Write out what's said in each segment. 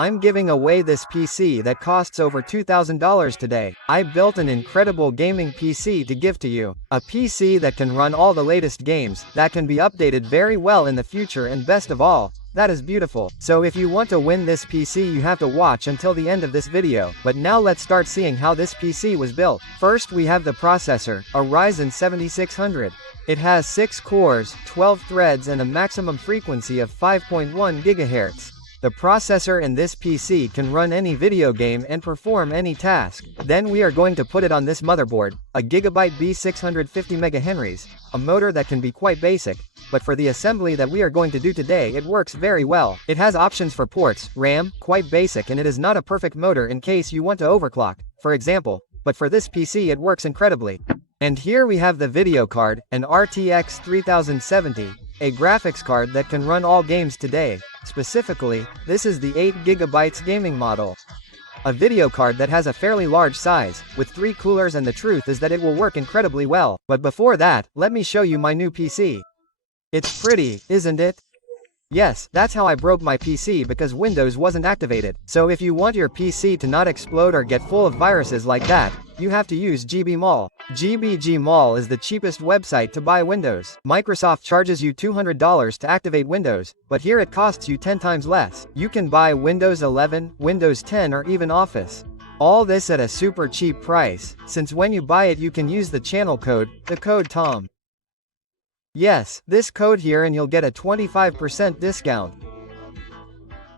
I'm giving away this PC that costs over $2,000 today. I built an incredible gaming PC to give to you. A PC that can run all the latest games, that can be updated very well in the future, and best of all, that is beautiful. So if you want to win this PC, you have to watch until the end of this video. But now let's start seeing how this PC was built. First we have the processor, a Ryzen 7600. It has 6 cores, 12 threads and a maximum frequency of 5.1 GHz. The processor in this PC can run any video game and perform any task. Then we are going to put it on this motherboard, a Gigabyte B650 MHz, a motor that can be quite basic, but for the assembly that we are going to do today it works very well. It has options for ports, RAM, quite basic, and it is not a perfect motor in case you want to overclock, for example, but for this PC it works incredibly. And here we have the video card, an RTX 3070, a graphics card that can run all games today. Specifically, this is the 8GB gaming model. A video card that has a fairly large size, with 3 coolers, and the truth is that it will work incredibly well. But before that, let me show you my new PC. It's pretty, isn't it? Yes, that's how I broke my PC, because Windows wasn't activated. So if you want your PC to not explode or get full of viruses like that, you have to use GB Mall. GBG Mall is the cheapest website to buy Windows. Microsoft charges you $200 to activate Windows, but here it costs you 10 times less. You can buy Windows 11, Windows 10 or even Office. All this at a super cheap price, since when you buy it you can use the channel code, the code TOM. Yes, this code here and you'll get a 25% discount.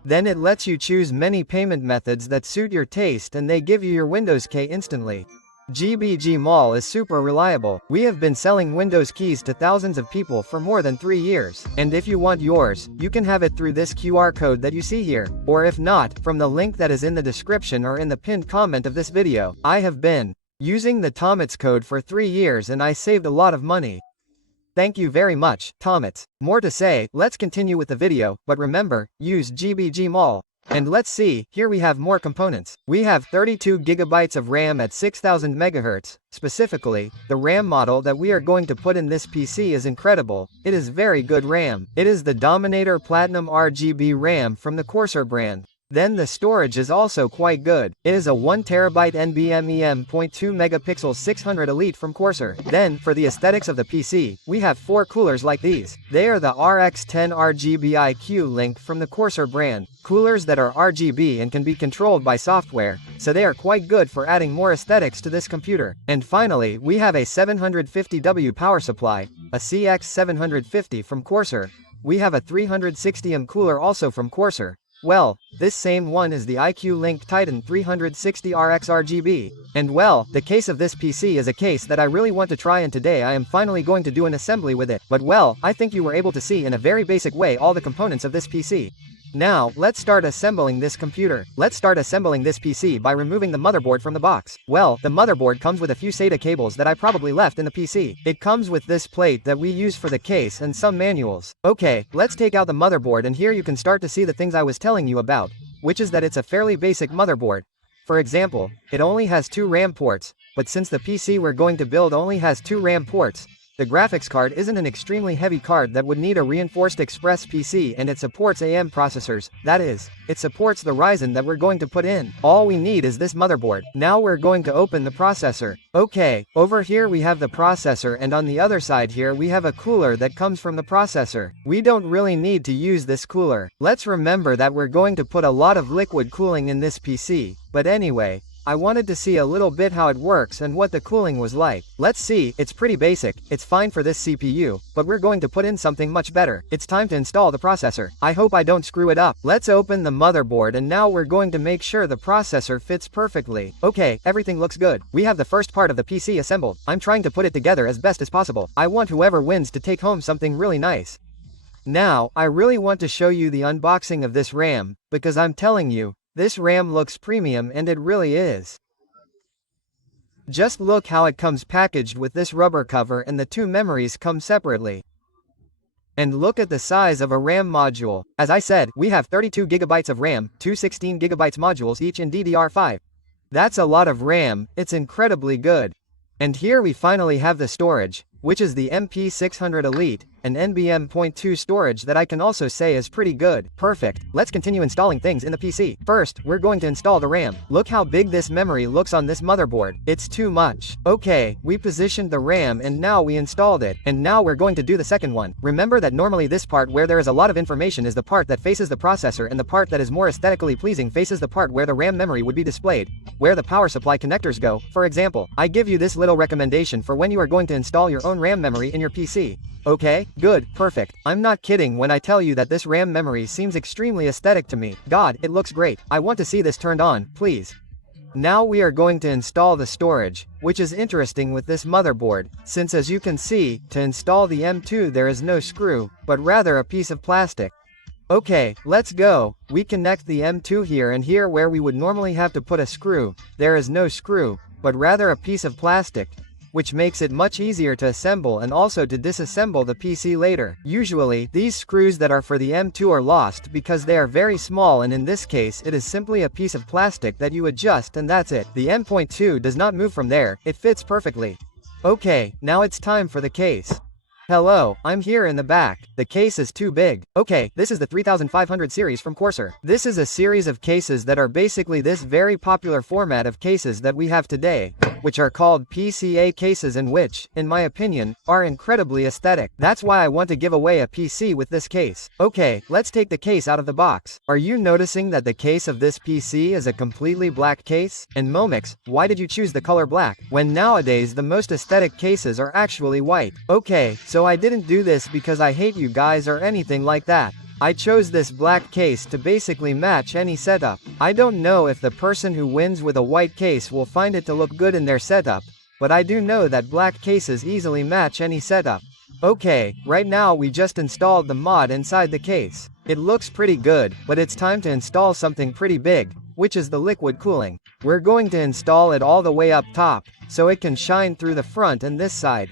Then it lets you choose many payment methods that suit your taste and they give you your Windows key instantly. GBG Mall is super reliable. We have been selling Windows keys to thousands of people for more than 3 years. And if you want yours, you can have it through this QR code that you see here. Or if not, from the link that is in the description or in the pinned comment of this video. I have been using the Tomex code for 3 years and I saved a lot of money. Thank you very much, Tomex. More to say, let's continue with the video, but remember, use GBG Mall. And let's see, here we have more components. We have 32 GB of RAM at 6000 MHz. Specifically, the RAM model that we are going to put in this PC is incredible. It is very good RAM. It is the Dominator Platinum RGB RAM from the Corsair brand. Then the storage is also quite good. It is a 1TB NVMe M.2 megapixel 600 Elite from Corsair. Then, for the aesthetics of the PC, we have 4 coolers like these. They are the RX10 RGB IQ Link from the Corsair brand. Coolers that are RGB and can be controlled by software, so they are quite good for adding more aesthetics to this computer. And finally, we have a 750W power supply, a CX750 from Corsair. We have a 360mm cooler also from Corsair. Well, this same one is the IQ Link Titan 360RX RGB. And well, the case of this PC is a case that I really want to try, and today I am finally going to do an assembly with it. But well, I think you were able to see in a very basic way all the components of this PC. Now, let's start assembling this computer. Let's start assembling this PC by removing the motherboard from the box. Well, the motherboard comes with a few SATA cables that I probably left in the PC. It comes with this plate that we use for the case and some manuals. Okay, let's take out the motherboard, and here you can start to see the things I was telling you about, which is that it's a fairly basic motherboard. For example, it only has 2 RAM ports, but since the PC we're going to build only has 2 RAM ports, the graphics card isn't an extremely heavy card that would need a reinforced express PC, and it supports AM processors. That is, it supports the Ryzen that we're going to put in. All we need is this motherboard. Now we're going to open the processor. Okay, over here we have the processor, and on the other side here we have a cooler that comes from the processor. We don't really need to use this cooler. Let's remember that we're going to put a lot of liquid cooling in this PC. But anyway, I wanted to see a little bit how it works and what the cooling was like. Let's see, it's pretty basic, it's fine for this CPU, but we're going to put in something much better. It's time to install the processor. I hope I don't screw it up. Let's open the motherboard, and now we're going to make sure the processor fits perfectly. Okay, everything looks good. We have the first part of the PC assembled. I'm trying to put it together as best as possible. I want whoever wins to take home something really nice. Now, I really want to show you the unboxing of this RAM, because I'm telling you, this RAM looks premium, and it really is. Just look how it comes packaged with this rubber cover, and the 2 memories come separately. And look at the size of a RAM module. As I said, we have 32 GB of RAM, 2 16GB modules each in DDR5. That's a lot of RAM, it's incredibly good. And here we finally have the storage, which is the MP600 Elite. and NVMe.2 storage that I can also say is pretty good. Perfect. Let's continue installing things in the PC. First, we're going to install the RAM. Look how big this memory looks on this motherboard. It's too much. Okay, we positioned the RAM and now we installed it. And now we're going to do the second one. Remember that normally this part where there is a lot of information is the part that faces the processor, and the part that is more aesthetically pleasing faces the part where the RAM memory would be displayed, where the power supply connectors go. For example, I give you this little recommendation for when you are going to install your own RAM memory in your PC. Okay, good, perfect. I'm not kidding when I tell you that this RAM memory seems extremely aesthetic to me. God, it looks great. I want to see this turned on, please. Now we are going to install the storage, which is interesting with this motherboard, since as you can see, to install the M2 there is no screw, but rather a piece of plastic. Okay, let's go. We connect the M2 here and here where we would normally have to put a screw. There is no screw, but rather a piece of plastic, which makes it much easier to assemble and also to disassemble the PC later. Usually, these screws that are for the M2 are lost because they are very small, and in this case it is simply a piece of plastic that you adjust and that's it. The M.2 does not move from there, it fits perfectly. Okay, now it's time for the case. Hello, I'm here in the back. The case is too big. Okay, this is the 3500 series from Corsair. This is a series of cases that are basically this very popular format of cases that we have today, which are called PCA cases, and which, in my opinion, are incredibly aesthetic. That's why I want to give away a PC with this case. Okay, let's take the case out of the box. Are you noticing that the case of this PC is a completely black case? And Tomex, why did you choose the color black, when nowadays the most aesthetic cases are actually white? Okay, so I didn't do this because I hate you guys or anything like that. I chose this black case to basically match any setup. I don't know if the person who wins with a white case will find it to look good in their setup, but I do know that black cases easily match any setup. Okay, right now we just installed the mod inside the case. It looks pretty good, but it's time to install something pretty big, which is the liquid cooling. We're going to install it all the way up top, so it can shine through the front and this side.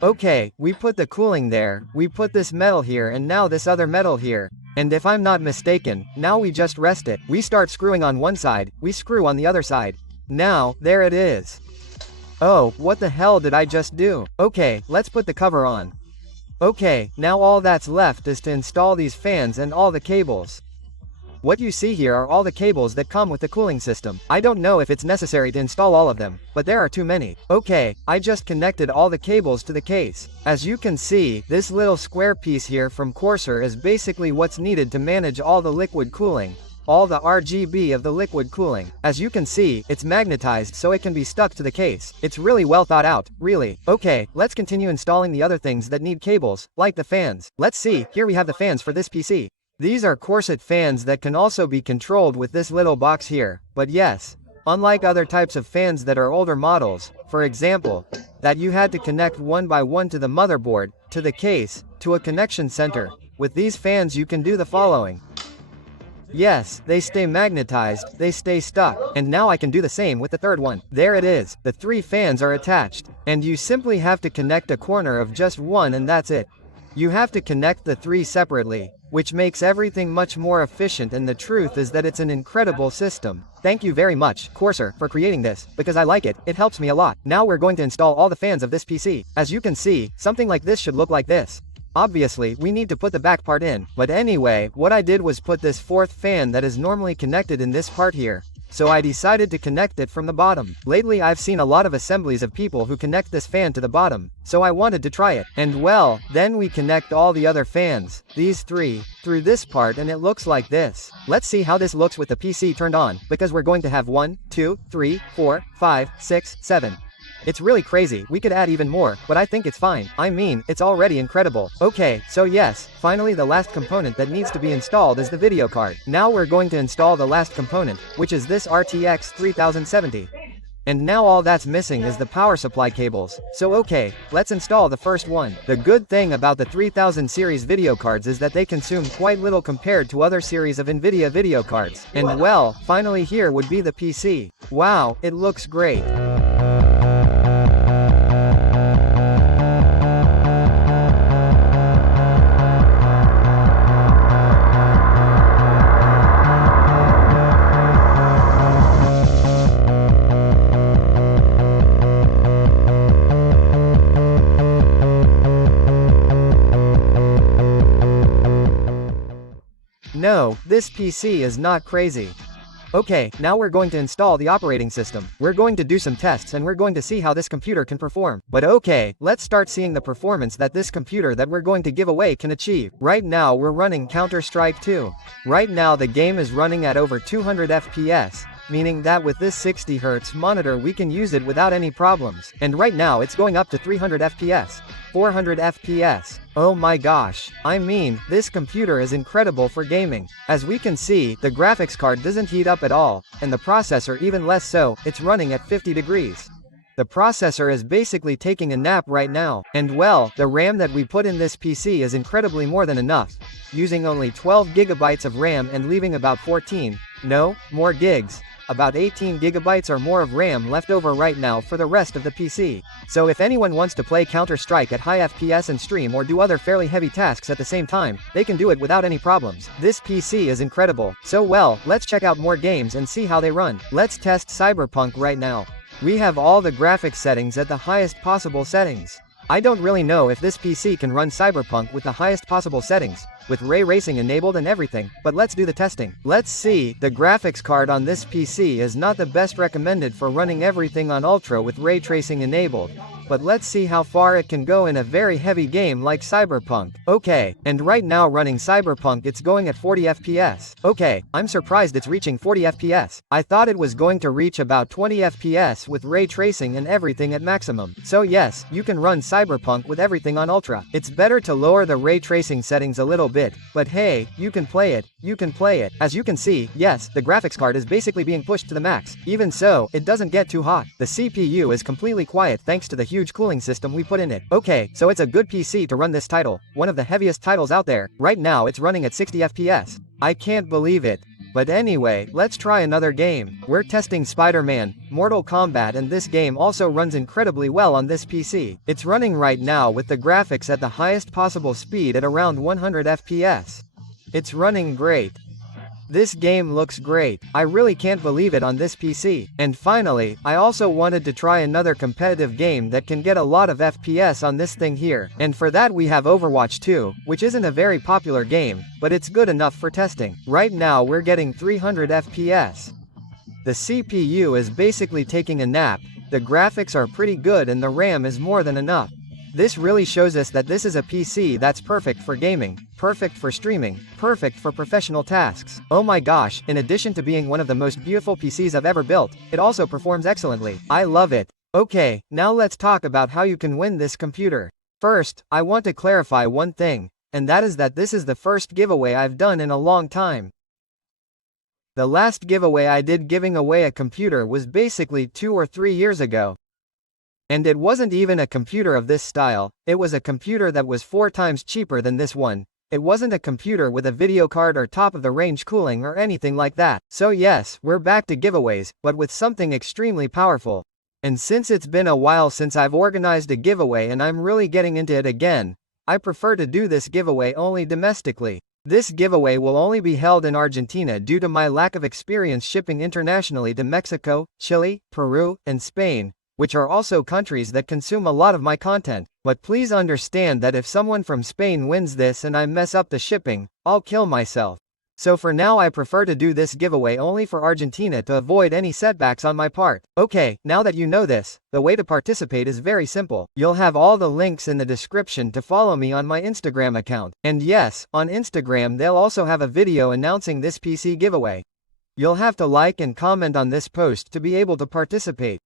Okay, we put the cooling there, we put this metal here and now this other metal here. And if I'm not mistaken, now we just rest it. We start screwing on one side, we screw on the other side. Now, there it is. Oh, what the hell did I just do? Okay, let's put the cover on. Okay, now all that's left is to install these fans and all the cables. What you see here are all the cables that come with the cooling system. I don't know if it's necessary to install all of them, but there are too many. Okay, I just connected all the cables to the case. As you can see, this little square piece here from Corsair is basically what's needed to manage all the liquid cooling, all the RGB of the liquid cooling. As you can see, it's magnetized so it can be stuck to the case. It's really well thought out, really. Okay, let's continue installing the other things that need cables, like the fans. Let's see, here we have the fans for this PC. These are Corsair fans that can also be controlled with this little box here, but yes, unlike other types of fans that are older models, for example, that you had to connect one by one to the motherboard, to the case, to a connection center, with these fans you can do the following. Yes, they stay magnetized, they stay stuck, and now I can do the same with the third one. There it is, the 3 fans are attached, and you simply have to connect a corner of just one and that's it. You have to connect the 3 separately, which makes everything much more efficient, and the truth is that it's an incredible system. Thank you very much, Corsair, for creating this, because I like it, it helps me a lot. Now we're going to install all the fans of this PC. As you can see, something like this should look like this. Obviously, we need to put the back part in, but anyway, what I did was put this 4th fan that is normally connected in this part here. So I decided to connect it from the bottom. Lately I've seen a lot of assemblies of people who connect this fan to the bottom, so I wanted to try it. And well, then we connect all the other fans, these 3, through this part, and it looks like this. Let's see how this looks with the PC turned on, because we're going to have 1, 2, 3, 4, 5, 6, 7. It's really crazy, we could add even more, but I think it's fine. I mean, it's already incredible. Okay, so yes, finally the last component that needs to be installed is the video card. Now we're going to install the last component, which is this RTX 3070. And now all that's missing is the power supply cables. So okay, let's install the first one. The good thing about the 3000 series video cards is that they consume quite little compared to other series of Nvidia video cards. And well, finally here would be the PC. Wow, it looks great. This PC is not crazy. Okay, now we're going to install the operating system. We're going to do some tests and we're going to see how this computer can perform. But okay, let's start seeing the performance that this computer that we're going to give away can achieve. Right now we're running Counter-Strike 2. Right now the game is running at over 200 FPS. Meaning that with this 60Hz monitor we can use it without any problems. And right now it's going up to 300 FPS. 400 FPS. Oh my gosh. I mean, this computer is incredible for gaming. As we can see, the graphics card doesn't heat up at all, and the processor even less so, it's running at 50 degrees. The processor is basically taking a nap right now. And well, the RAM that we put in this PC is incredibly more than enough. Using only 12 gigabytes of RAM and leaving about 14, no, more gigs. About 18 gigabytes or more of RAM left over right now for the rest of the PC. So if anyone wants to play Counter-Strike at high FPS and stream or do other fairly heavy tasks at the same time, they can do it without any problems. This PC is incredible. So well, let's check out more games and see how they run. Let's test Cyberpunk right now. We have all the graphics settings at the highest possible settings. I don't really know if this PC can run Cyberpunk with the highest possible settings, with ray tracing enabled and everything, but let's do the testing. Let's see, the graphics card on this PC is not the best recommended for running everything on Ultra with ray tracing enabled. But let's see how far it can go in a very heavy game like Cyberpunk. Okay, and right now running Cyberpunk it's going at 40 FPS. Okay, I'm surprised it's reaching 40 FPS. I thought it was going to reach about 20 FPS with ray tracing and everything at maximum. So yes, you can run Cyberpunk with everything on Ultra. It's better to lower the ray tracing settings a little bit, but hey, you can play it. You can play it. As you can see, yes, the graphics card is basically being pushed to the max. Even so, it doesn't get too hot. The CPU is completely quiet thanks to the huge cooling system we put in it. Okay, so it's a good PC to run this title, one of the heaviest titles out there. Right now it's running at 60 FPS. I can't believe it. But anyway, let's try another game. We're testing Spider-Man, Mortal Kombat, and this game also runs incredibly well on this PC. It's running right now with the graphics at the highest possible speed at around 100 FPS. It's running great. This game looks great. I really can't believe it on this PC. And finally, I also wanted to try another competitive game that can get a lot of FPS on this thing here. And for that we have Overwatch 2, which isn't a very popular game, but it's good enough for testing. Right now we're getting 300 FPS. The CPU is basically taking a nap, the graphics are pretty good and the RAM is more than enough. This really shows us that this is a PC that's perfect for gaming, perfect for streaming, perfect for professional tasks. Oh my gosh, in addition to being one of the most beautiful PCs I've ever built, it also performs excellently. I love it. Okay, now let's talk about how you can win this computer. First, I want to clarify one thing, and that is that this is the first giveaway I've done in a long time. The last giveaway I did giving away a computer was basically 2 or 3 years ago. And it wasn't even a computer of this style, it was a computer that was 4 times cheaper than this one. It wasn't a computer with a video card or top-of-the-range cooling or anything like that. So yes, we're back to giveaways, but with something extremely powerful. And since it's been a while since I've organized a giveaway and I'm really getting into it again, I prefer to do this giveaway only domestically. This giveaway will only be held in Argentina due to my lack of experience shipping internationally to Mexico, Chile, Peru, and Spain, which are also countries that consume a lot of my content. But please understand that if someone from Spain wins this and I mess up the shipping, I'll kill myself. So for now I prefer to do this giveaway only for Argentina to avoid any setbacks on my part. Okay, now that you know this, the way to participate is very simple. You'll have all the links in the description to follow me on my Instagram account. And yes, on Instagram they'll also have a video announcing this PC giveaway. You'll have to like and comment on this post to be able to participate.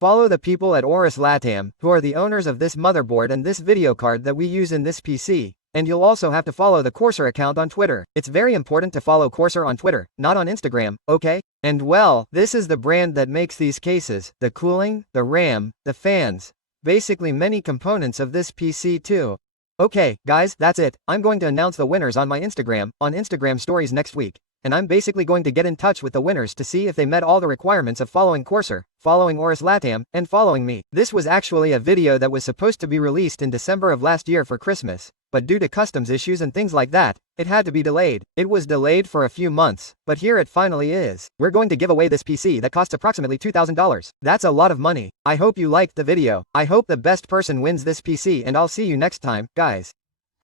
Follow the people at Oris Latam, who are the owners of this motherboard and this video card that we use in this PC, and you'll also have to follow the Corsair account on Twitter. It's very important to follow Corsair on Twitter, not on Instagram, okay? And well, this is the brand that makes these cases, the cooling, the RAM, the fans, basically many components of this PC too. Okay, guys, that's it. I'm going to announce the winners on my Instagram, on Instagram stories next week. And I'm basically going to get in touch with the winners to see if they met all the requirements of following Corsair, following Oris Latam, and following me. This was actually a video that was supposed to be released in December of last year for Christmas, but due to customs issues and things like that, it had to be delayed. It was delayed for a few months, but here it finally is. We're going to give away this PC that costs approximately $2,000. That's a lot of money. I hope you liked the video. I hope the best person wins this PC and I'll see you next time, guys.